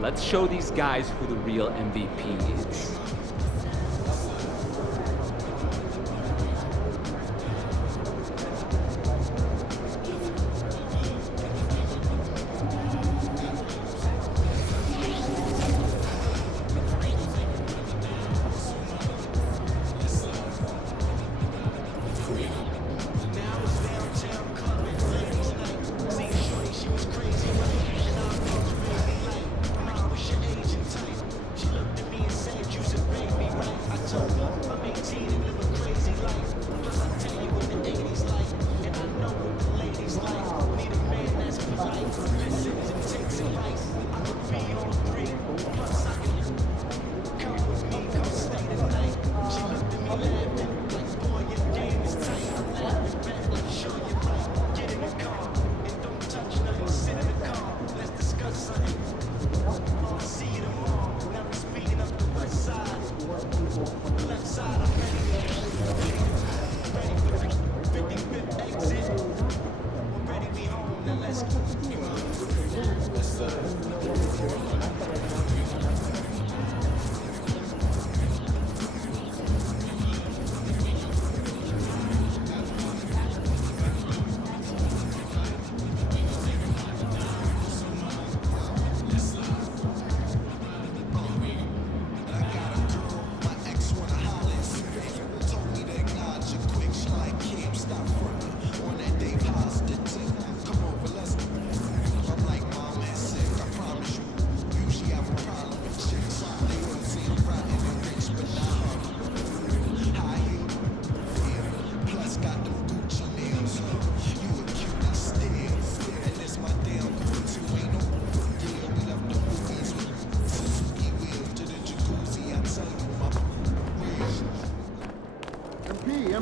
Let's show these guys who the real MVP is.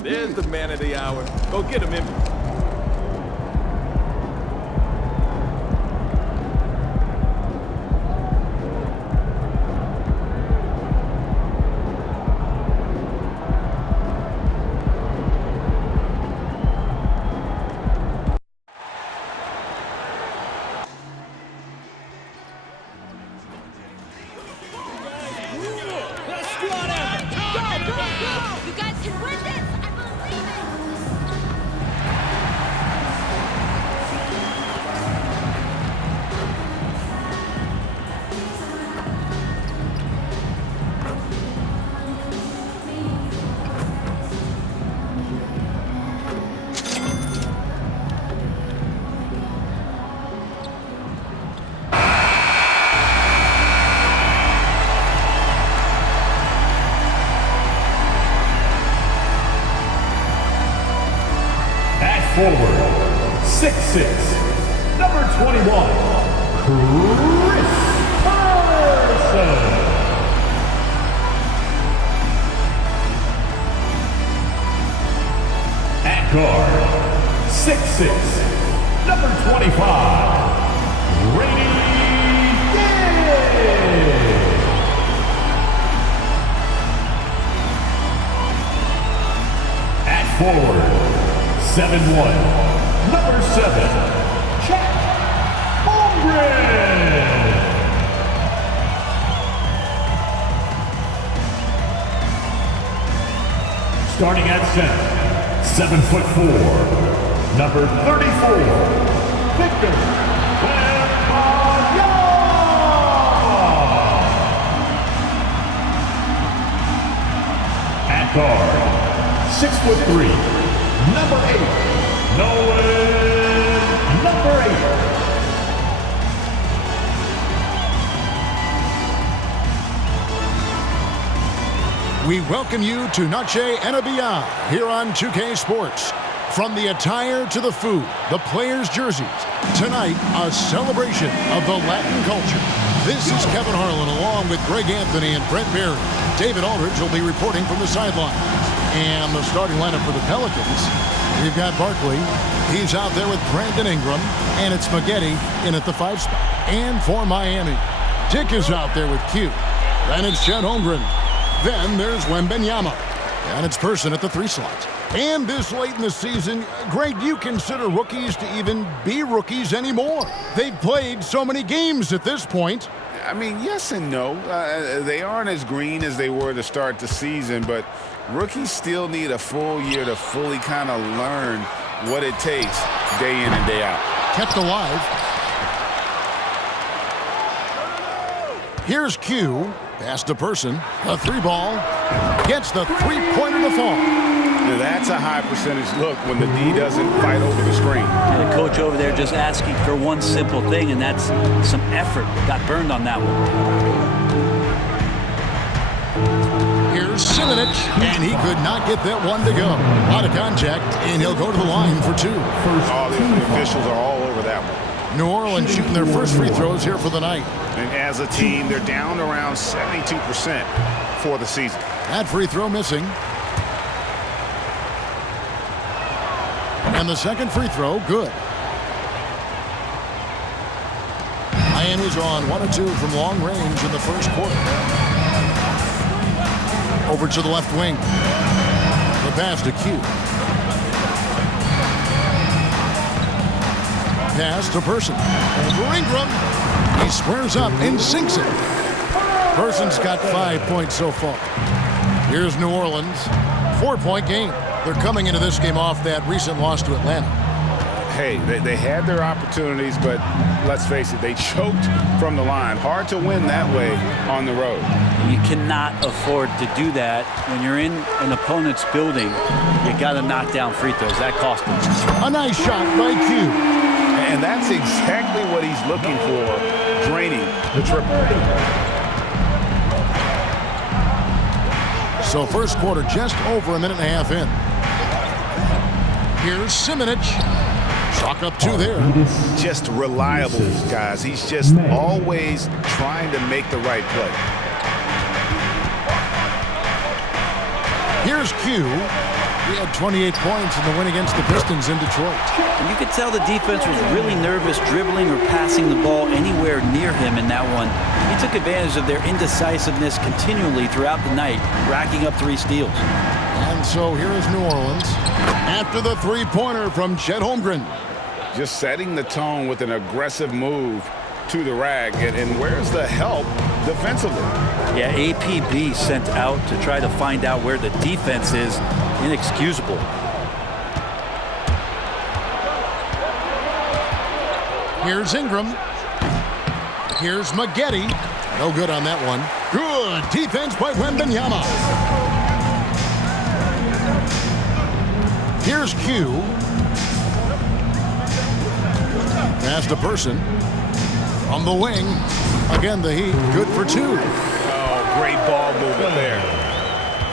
There's the man of the hour. Go get him, MP. You guys can win this! I believe it! Forward, 6'6", number 21, Chris Carson. At guard, 6'6", number 25, Grady Dick. At forward, 7'1", number 7, Chet Holmgren. Starting at center, 7'4", number 34, Victor Wembanyama. At guard, 6'3", number 8, Nolan, number 8. We welcome you to Noche and Beyond here on 2K Sports. From the attire to the food, the players' jerseys, tonight a celebration of the Latin culture. This is Kevin Harlan along with Greg Anthony and Brent Barry. David Aldridge will be reporting from the sideline. And the starting lineup for the Pelicans, we've got Barkley. He's out there with Brandon Ingram. And it's Spaghetti in at the 5 spot. And for Miami, Dick is out there with Q. Then it's Chet Holmgren. Then there's Wembanyama. And it's Person at the 3 slot. And this late in the season, Greg, do you consider rookies to even be rookies anymore? They've played so many games at this point. I mean, yes and no. They aren't as green as they were to start the season, but rookies still need a full year to fully kind of learn what it takes day in and day out. Kept alive. Here's Q. Pass to Person. A 3-ball. Gets the 3-pointer to fall. Now that's a high percentage look when the D doesn't fight over the screen. And the coach over there just asking for one simple thing, and that's some effort. Got burned on that one. Here's Simonic, and he could not get that one to go. Out of contact, and he'll go to the line for 2. All the officials are all over that one. New Orleans shooting their first free throws here for the night. And as a team, they're down around 72% for the season. That free throw missing. And the second free throw, good. Miami's on 1 of 2 from long range in the first quarter. Over to the left wing. The pass to Q. Pass to Person. For Ingram. He squares up and sinks it. Person's got 5 points so far. Here's New Orleans. 4-point game. They're coming into this game off that recent loss to Atlanta. Hey, they had their opportunities, but let's face it, they choked from the line. Hard to win that way on the road. You cannot afford to do that when you're in an opponent's building. You got to knock down free throws. That cost them. A nice shot by Q. And that's exactly what he's looking for, draining the triple. So first quarter just over a minute and a half in. Here's Simonic. Chalk up 2 there. Just reliable, guys. He's just always trying to make the right play. Here's Q. He had 28 points in the win against the Pistons in Detroit. And you could tell the defense was really nervous dribbling or passing the ball anywhere near him in that one. He took advantage of their indecisiveness continually throughout the night, racking up 3 steals. And so here is New Orleans after the 3-pointer from Chet Holmgren. Just setting the tone with an aggressive move to the rack. And where's the help defensively? Yeah, APB sent out to try to find out where the defense is. Inexcusable. Here's Ingram. Here's Maggette. No good on that one. Good defense by Wembanyama. Here's Q. Pass to Person. From the wing. Again, the Heat. Good for 2. Oh, great ball movement there.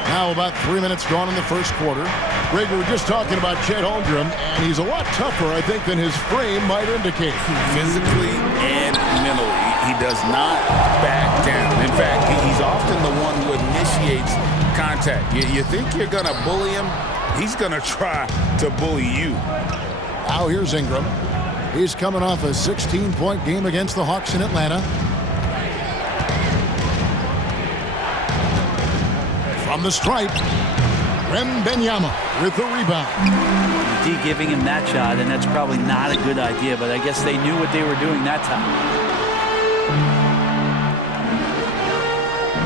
Now about 3 minutes gone in the first quarter. Greg, we were just talking about Chet Holmgren, and he's a lot tougher, I think, than his frame might indicate. Physically and mentally, he does not back down. In fact, he's often the one who initiates contact. You think you're going to bully him? He's going to try to bully you. Now here's Ingram. He's coming off a 16-point game against the Hawks in Atlanta. From the stripe, Wembanyama with the rebound. D giving him that shot, and that's probably not a good idea, but I guess they knew what they were doing that time.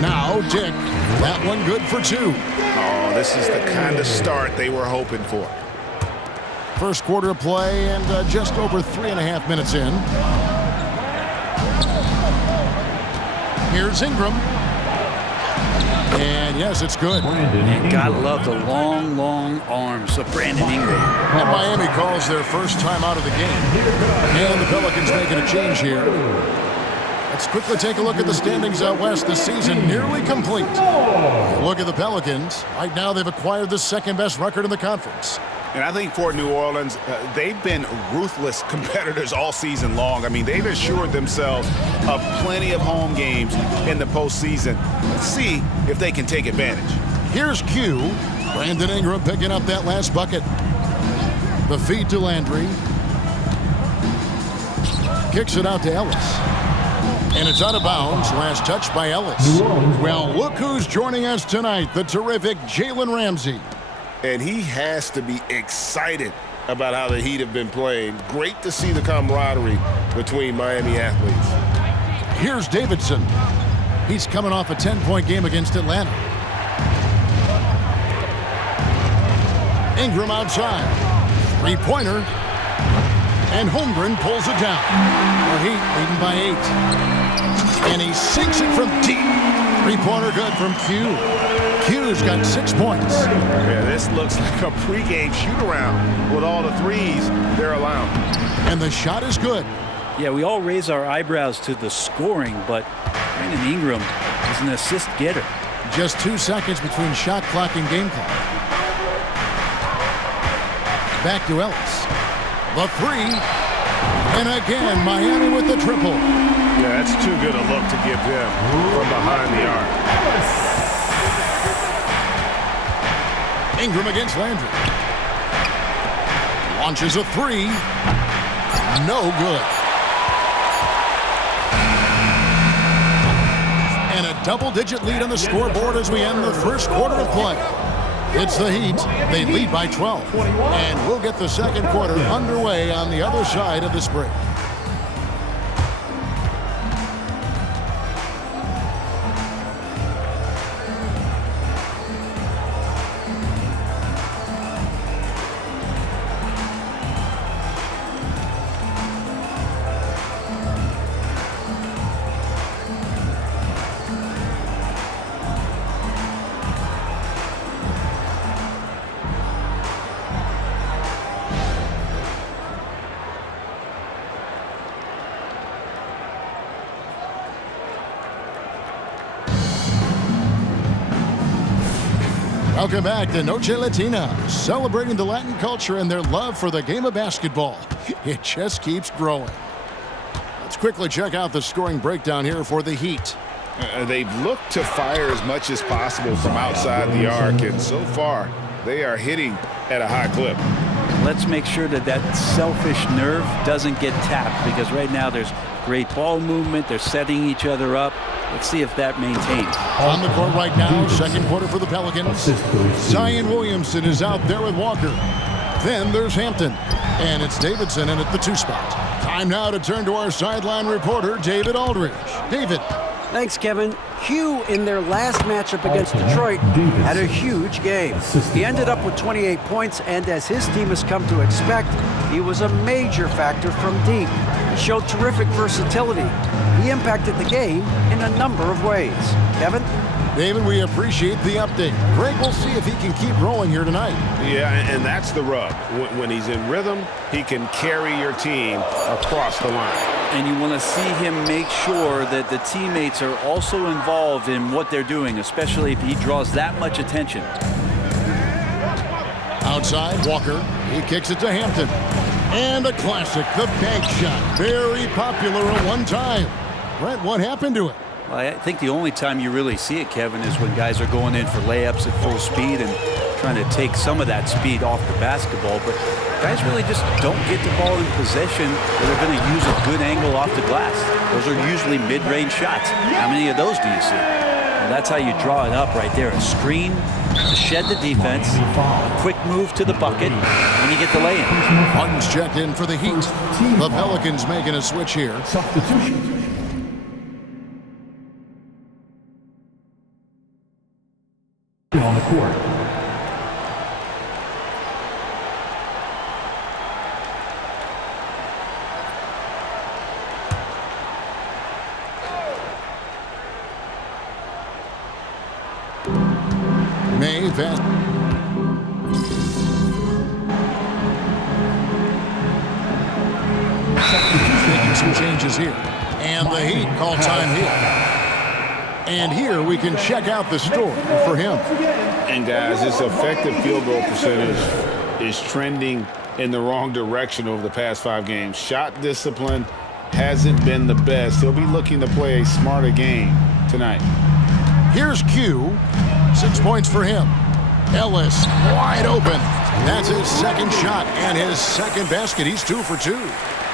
Now Dick, that one good for 2. Oh, this is the kind of start they were hoping for. First quarter of play and just over 3.5 minutes in. Here's Ingram. And yes, it's good. And gotta love the long, long arms of Brandon Ingram. And Miami calls their first time out of the game. And the Pelicans making a change here. Let's quickly take a look at the standings out west. The season nearly complete. Look at the Pelicans. Right now they've acquired the second best record in the conference. And I think for New Orleans, they've been ruthless competitors all season long. I mean, they've assured themselves of plenty of home games in the postseason. Let's see if they can take advantage. Here's Q. Brandon Ingram picking up that last bucket. The feed to Landry. Kicks it out to Ellis. And it's out of bounds. Last touch by Ellis. Well, look who's joining us tonight. The terrific Jalen Ramsey. And he has to be excited about how the Heat have been playing. Great to see the camaraderie between Miami athletes. Here's Davidson. He's coming off a 10-point game against Atlanta. Ingram outside. Three-pointer. And Holmgren pulls it down. The Heat leading by 8. And he sinks it from deep. Three-pointer good from Q. Q's got 6 points. Yeah, this looks like a pregame shoot-around with all the threes they're allowing. And the shot is good. Yeah, we all raise our eyebrows to the scoring, but Brandon Ingram is an assist getter. Just 2 seconds between shot clock and game clock. Back to Ellis. The three. And again, Miami with the triple. Yeah, that's too good a look to give him from behind the arc. Ingram against Landry. Launches a three. No good. And a double-digit lead on the scoreboard as we end the first quarter of play. It's the Heat. They lead by 12. And we'll get the second quarter underway on the other side of this break. Welcome back to Noche Latina, celebrating the Latin culture and their love for the game of basketball. It just keeps growing. Let's quickly check out the scoring breakdown here for the Heat. They've looked to fire as much as possible from outside the arc, and so far, they are hitting at a high clip. Let's make sure that that selfish nerve doesn't get tapped, because right now there's great ball movement. They're setting each other up. Let's see if that maintains. On the court right now, second quarter for the Pelicans. Zion Williamson is out there with Walker. Then there's Hampton. And it's Davidson in at the 2 spot. Time now to turn to our sideline reporter, David Aldridge. David. Thanks, Kevin. Q in their last matchup against Detroit had a huge game. He ended up with 28 points, and as his team has come to expect, he was a major factor from deep. He showed terrific versatility. He impacted the game in a number of ways. Kevin? David, we appreciate the update. Greg, we'll see if he can keep rolling here tonight. Yeah, and that's the rub. When he's in rhythm, he can carry your team across the line. And you want to see him make sure that the teammates are also involved in what they're doing, especially if he draws that much attention. Outside, Walker. He kicks it to Hampton. And a classic, the bank shot. Very popular at one time. Brent, what happened to it? Well, I think the only time you really see it, Kevin, is when guys are going in for layups at full speed and trying to take some of that speed off the basketball. But guys really just don't get the ball in possession where they're going to use a good angle off the glass. Those are usually mid-range shots. How many of those do you see? Well, that's how you draw it up right there. A screen to shed the defense, a quick move to the bucket, and you get the lay-in. Huns checked in for the Heat. The Pelicans making a switch here. Substitution. On the court. May fast. Making some changes here. And the Heat call time here. And here we can check out the story for him. And guys, his effective field goal percentage is trending in the wrong direction over the past 5 games. Shot discipline hasn't been the best. He'll be looking to play a smarter game tonight. Here's Q. 6 points for him. Ellis wide open. That's his second shot and his second basket. He's 2 for 2.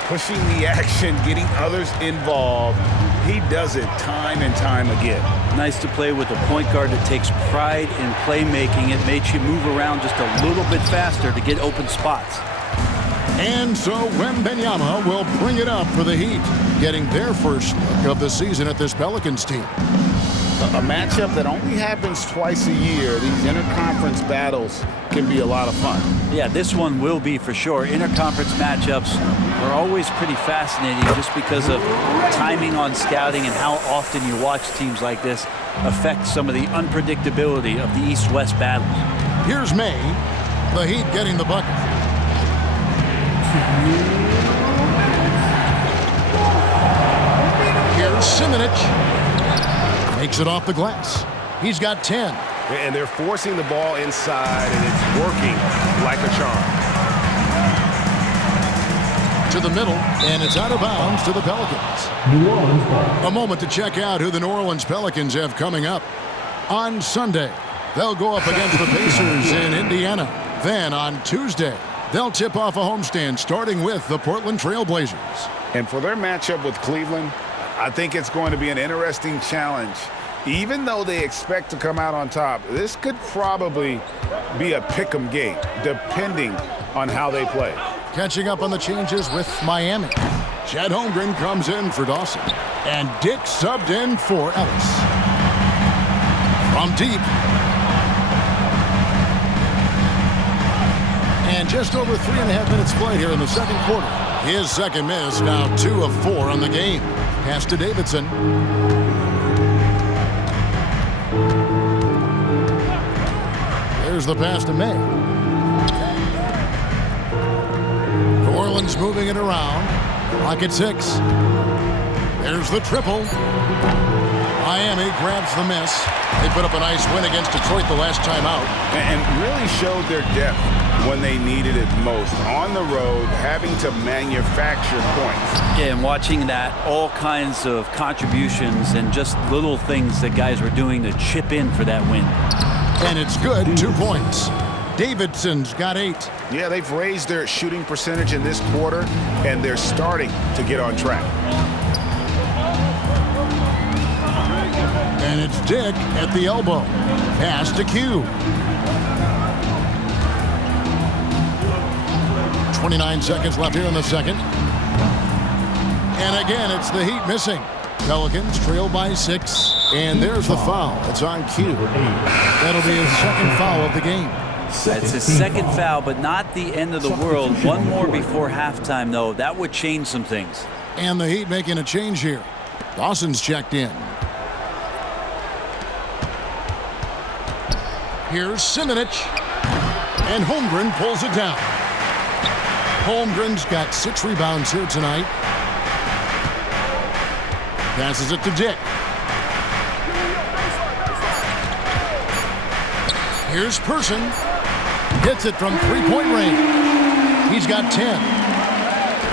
Pushing the action, getting others involved. He does it time and time again. Nice to play with a point guard that takes pride in playmaking. It makes you move around just a little bit faster to get open spots. And so Wembanyama will bring it up for the Heat, getting their first look of the season at this Pelicans team. A matchup that only happens twice a year. These interconference battles can be a lot of fun. Yeah, this one will be for sure. Interconference matchups are always pretty fascinating just because of timing on scouting and how often you watch teams like this affect some of the unpredictability of the East-West battles. Here's May, the Heat getting the bucket. Here's Simonich. Makes it off the glass. He's got 10. And they're forcing the ball inside, and it's working like a charm. To the middle, and it's out of bounds to the Pelicans. New Orleans ball. A moment to check out who the New Orleans Pelicans have coming up. On Sunday, they'll go up against the Pacers in Indiana. Then on Tuesday, they'll tip off a homestand starting with the Portland Trail Blazers. And for their matchup with Cleveland, I think it's going to be an interesting challenge. Even though they expect to come out on top, this could probably be a pick-em game, depending on how they play. Catching up on the changes with Miami. Chet Holmgren comes in for Dawson. And Dick subbed in for Ellis. From deep. And just over 3.5 minutes played here in the second quarter. His second miss, now 2 of 4 on the game. Pass to Davidson. There's the pass to May. New Orleans moving it around. Clock at 6. There's the triple. Miami grabs the miss. They put up a nice win against Detroit the last time out. And really showed their depth when they needed it most. On the road, having to manufacture points. Yeah, and watching that, all kinds of contributions and just little things that guys were doing to chip in for that win. And it's good, 2 points. Davidson's got 8. Yeah, they've raised their shooting percentage in this quarter, and they're starting to get on track. And it's Dick at the elbow. Pass to Q. 29 seconds left here in the second. And again, it's the Heat missing. Pelicans trail by 6. And there's the foul. It's on Q. That'll be his second foul of the game. It's his second foul, but not the end of the world. One more before halftime, though. That would change some things. And the Heat making a change here. Dawson's checked in. Here's Simonich. And Holmgren pulls it down. Holmgren's got 6 rebounds here tonight. Passes it to Dick. Here's Person. Hits it from 3-point range. He's got 10.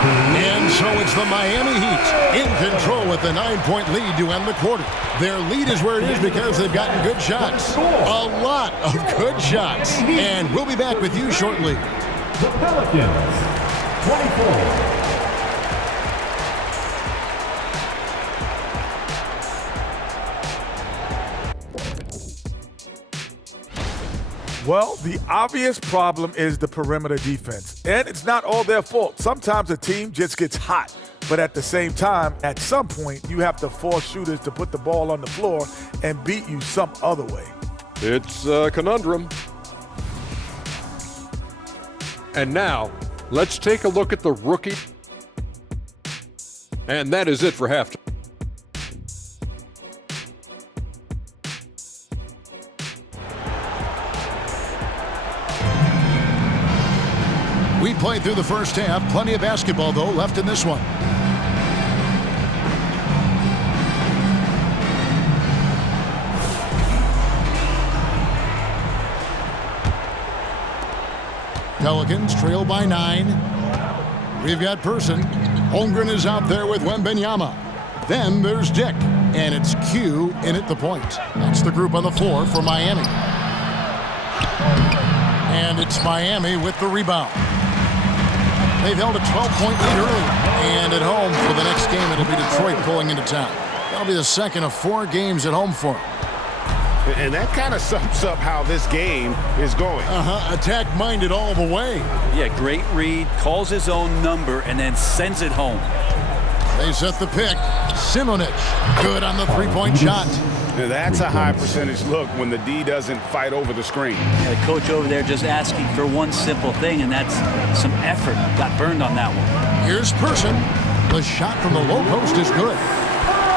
And so it's the Miami Heat in control with the 9-point lead to end the quarter. Their lead is where it is because they've gotten good shots. A lot of good shots. And we'll be back with you shortly. The Pelicans, 24. Well, the obvious problem is the perimeter defense, and it's not all their fault. Sometimes a team just gets hot, but at the same time, at some point, you have to force shooters to put the ball on the floor and beat you some other way. It's a conundrum. And now, let's take a look at the rookie. And that is it for halftime. We played through the first half. Plenty of basketball, though, left in this one. Pelicans trail by 9. We've got Person. Holmgren is out there with Wembanyama. Then there's Dick. And it's Q in at the point. That's the group on the floor for Miami. And it's Miami with the rebound. They've held a 12-point lead early. And at home for the next game, it'll be Detroit pulling into town. That'll be the second of 4 games at home for them. And that kind of sums up how this game is going. Attack-minded all the way. Yeah, great read, calls his own number, and then sends it home. They set the pick. Simonic, good on the three-point shot. Now that's a high percentage look when the D doesn't fight over the screen. The coach over there just asking for one simple thing, and that's some effort. Got burned on that one. Here's Person. The shot from the low post is good.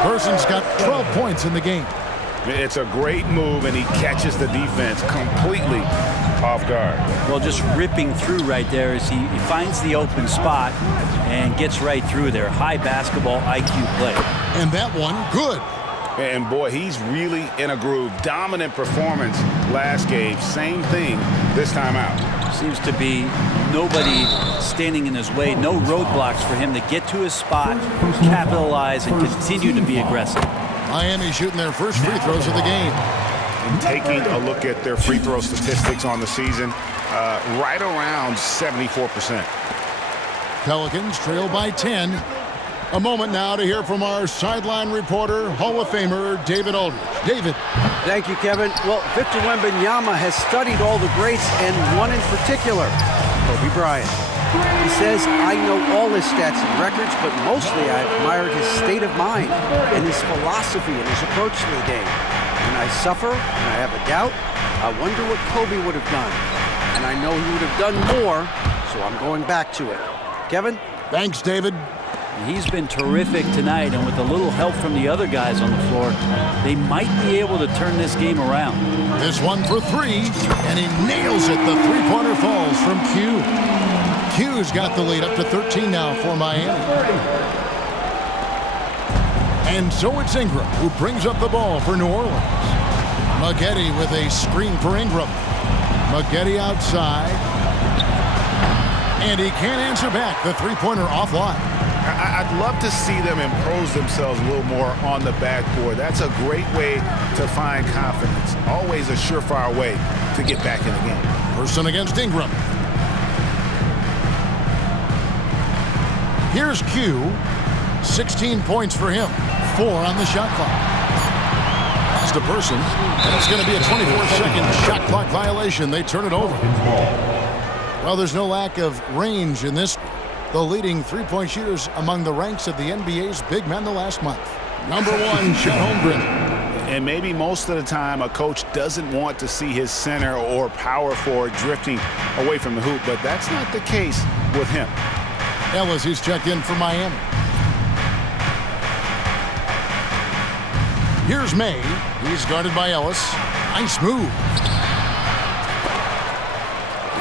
Person's got 12 points in the game. It's a great move, and he catches the defense completely off guard. Well, just ripping through right there as he finds the open spot and gets right through there. High basketball IQ play. And that one, good. And boy, he's really in a groove. Dominant performance last game. Same thing this time out. Seems to be nobody standing in his way. No roadblocks for him to get to his spot, capitalize, and continue to be aggressive. Miami shooting their first free throws of the game. And taking a look at their free throw statistics on the season, right around 74%. Pelicans trail by 10. A moment now to hear from our sideline reporter, Hall of Famer David Aldridge. David. Thank you, Kevin. Well, Victor Wembanyama has studied all the greats and one in particular, Kobe Bryant. He says, I know all his stats and records, but mostly I admired his state of mind and his philosophy and his approach to the game. When I suffer and I have a doubt, I wonder what Kobe would have done. And I know he would have done more, so I'm going back to it. Kevin? Thanks, David. He's been terrific tonight, and with a little help from the other guys on the floor, they might be able to turn this game around. This one for three, and he nails it. The three-pointer falls from Q. Q's got the lead up to 13 now for Miami. And so it's Ingram who brings up the ball for New Orleans. Maggette with a screen for Ingram. Maggette outside. And he can't answer back. The three-pointer offline. I'd love to see them impose themselves a little more on the backboard. That's a great way to find confidence. Always a surefire way to get back in the game. Person against Ingram. Here's Q. 16 points for him. 4 on the shot clock. Pass to Person. And it's going to be a 24-second shot clock violation. They turn it over. Well, there's no lack of range in this. The leading three-point shooters among the ranks of the NBA's big men the last month. Number 1, Chet Holmgren. And maybe most of the time a coach doesn't want to see his center or power forward drifting away from the hoop, but that's not the case with him. Ellis, he's checked in for Miami. Here's May. He's guarded by Ellis. Nice move.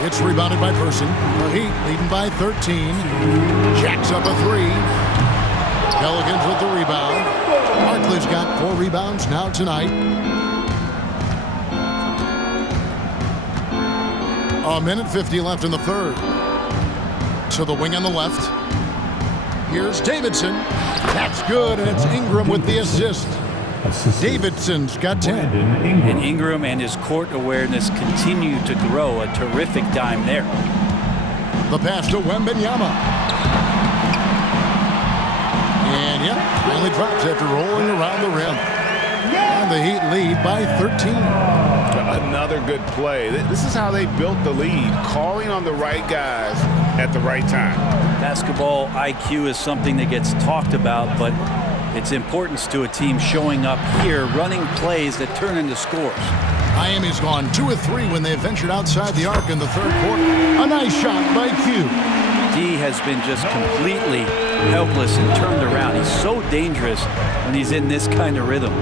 It's rebounded by Person. The Heat leading by 13. Jacks up a 3. Pelicans with the rebound. Barkley's got 4 rebounds now tonight. A minute 50 left in the third. To the wing on the left. Here's Davidson. That's good, and it's Ingram with the assist. Davidson's got 10. And Ingram and his court awareness continue to grow. A terrific dime there. The pass to Wembanyama. And yeah, finally drops after rolling around the rim. And the Heat lead by 13. Another good play. This is how they built the lead, calling on the right guys at the right time. Basketball IQ is something that gets talked about, but its importance to a team showing up here, running plays that turn into scores. Miami's gone 2 of 3 when they ventured outside the arc in the third quarter. A nice shot by Q. D has been just completely helpless and turned around. He's so dangerous when he's in this kind of rhythm.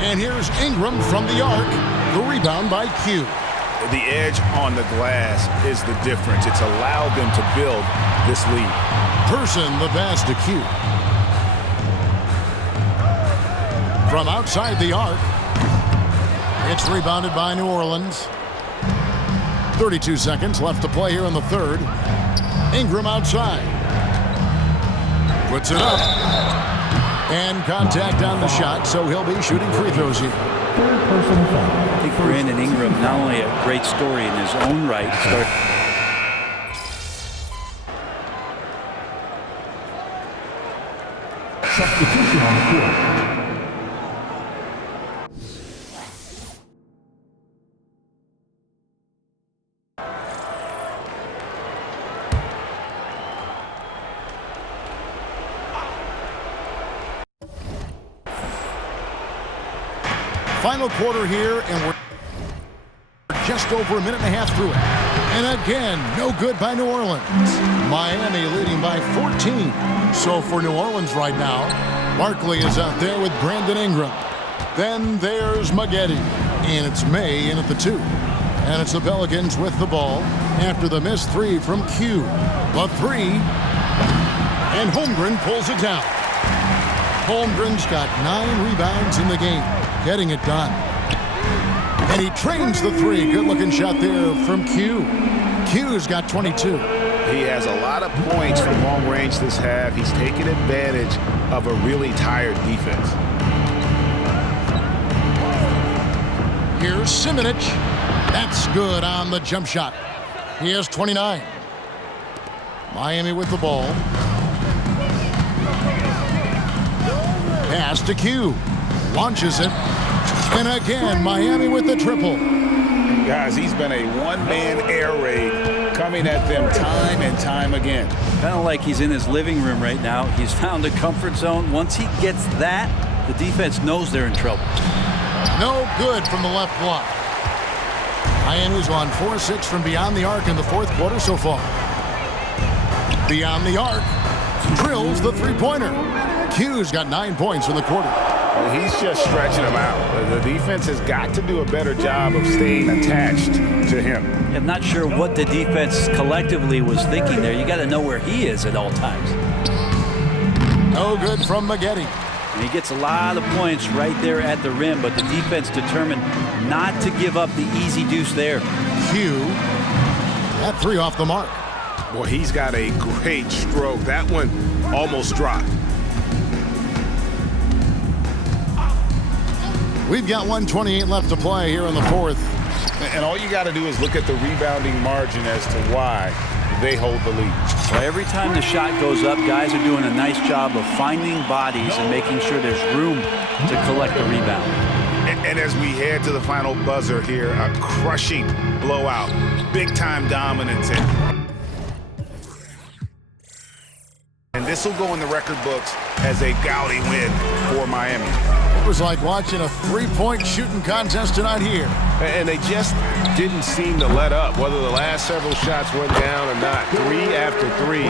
And here's Ingram from the arc. The rebound by Q. The edge on the glass is the difference. It's allowed them to build this lead. Person the pass to Q. From outside the arc. It's rebounded by New Orleans. 32 seconds left to play here in the third. Ingram outside. Puts it up. And contact on the shot, so he'll be shooting free throws here. I think Brandon Ingram, not only a great story in his own right, Substitution on the court. Final quarter here, and we're just over a minute and a half through it. And again, no good by New Orleans. Miami leading by 14. So for New Orleans right now, Barkley is out there with Brandon Ingram. Then there's Maggette, and it's May in at the 2. And it's the Pelicans with the ball after the missed 3 from Q. The 3, and Holmgren pulls it down. Holmgren's got 9 rebounds in the game, getting it done. And he trains the 3. Good-looking shot there from Q. Q's got 22. He has a lot of points from long range this half. He's taking advantage of a really tired defense. Here's Simonic. That's good on the jump shot. He has 29. Miami with the ball. Pass to Q. Launches it. And again, Miami with the triple. Guys, he's been a one-man air raid coming at them time and time again. Kind of like he's in his living room right now. He's found a comfort zone. Once he gets that, the defense knows they're in trouble. No good from the left block. Miami's on 4-6 from beyond the arc in the fourth quarter so far. Beyond the arc. Drills the three-pointer. Q's got 9 points in the quarter. Well, he's just stretching him out. The defense has got to do a better job of staying attached to him. I'm not sure what the defense collectively was thinking there. You got to know where he is at all times. No good from Maggette. And he gets a lot of points right there at the rim, but the defense determined not to give up the easy deuce there. Q. That 3 off the mark. Boy, he's got a great stroke. That one almost dropped. We've got 1:28 left to play here in the fourth. And all you got to do is look at the rebounding margin as to why they hold the lead. Well, every time the shot goes up, guys are doing a nice job of finding bodies and making sure there's room to collect the rebound. And as we head to the final buzzer here, a crushing blowout, big-time dominance. And this will go in the record books as a gaudy win for Miami. It was like watching a three-point shooting contest tonight here. And they just didn't seem to let up, whether the last several shots went down or not. 3 after 3,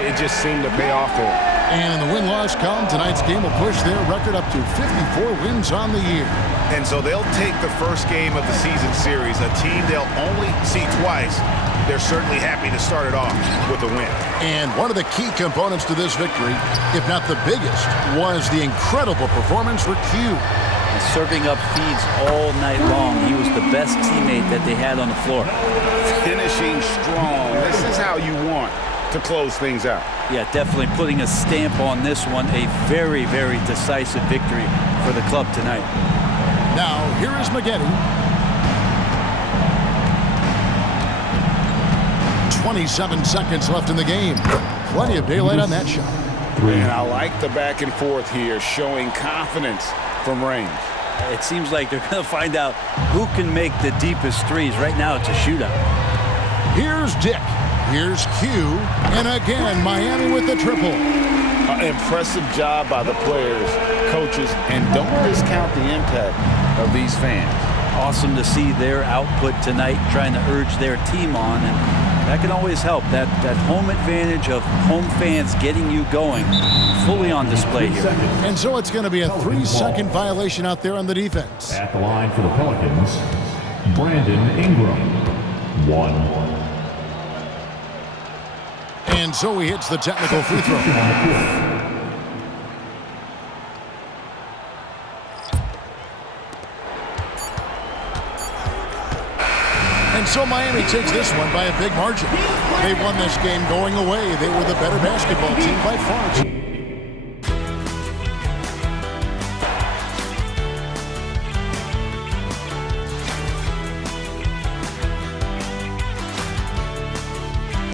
it just seemed to pay off for them. And in the win-loss column, tonight's game will push their record up to 54 wins on the year. And so they'll take the first game of the season series, a team they'll only see twice. They're certainly happy to start it off with a win. And one of the key components to this victory, if not the biggest, was the incredible performance for Q. And serving up feeds all night long. He was the best teammate that they had on the floor. Finishing strong. This is how you want to close things out. Yeah, definitely putting a stamp on this one. A very, very decisive victory for the club tonight. Now, here is Maggette. 27 seconds left in the game. Plenty of daylight on that shot. And I like the back and forth here, showing confidence from range. It seems like they're going to find out who can make the deepest threes. Right now, it's a shootout. Here's Dick. Here's Q. And again, Miami with the triple. Impressive job by the players, coaches, and don't discount the impact of these fans. Awesome to see their output tonight, trying to urge their team on, and that can always help. That home advantage of home fans getting you going, fully on display here. And so it's going to be a 3-second violation out there on the defense. At the line for the Pelicans, Brandon Ingram. 1. And so he hits the technical free throw. And so Miami takes this one by a big margin. They won this game going away. They were the better basketball team by far.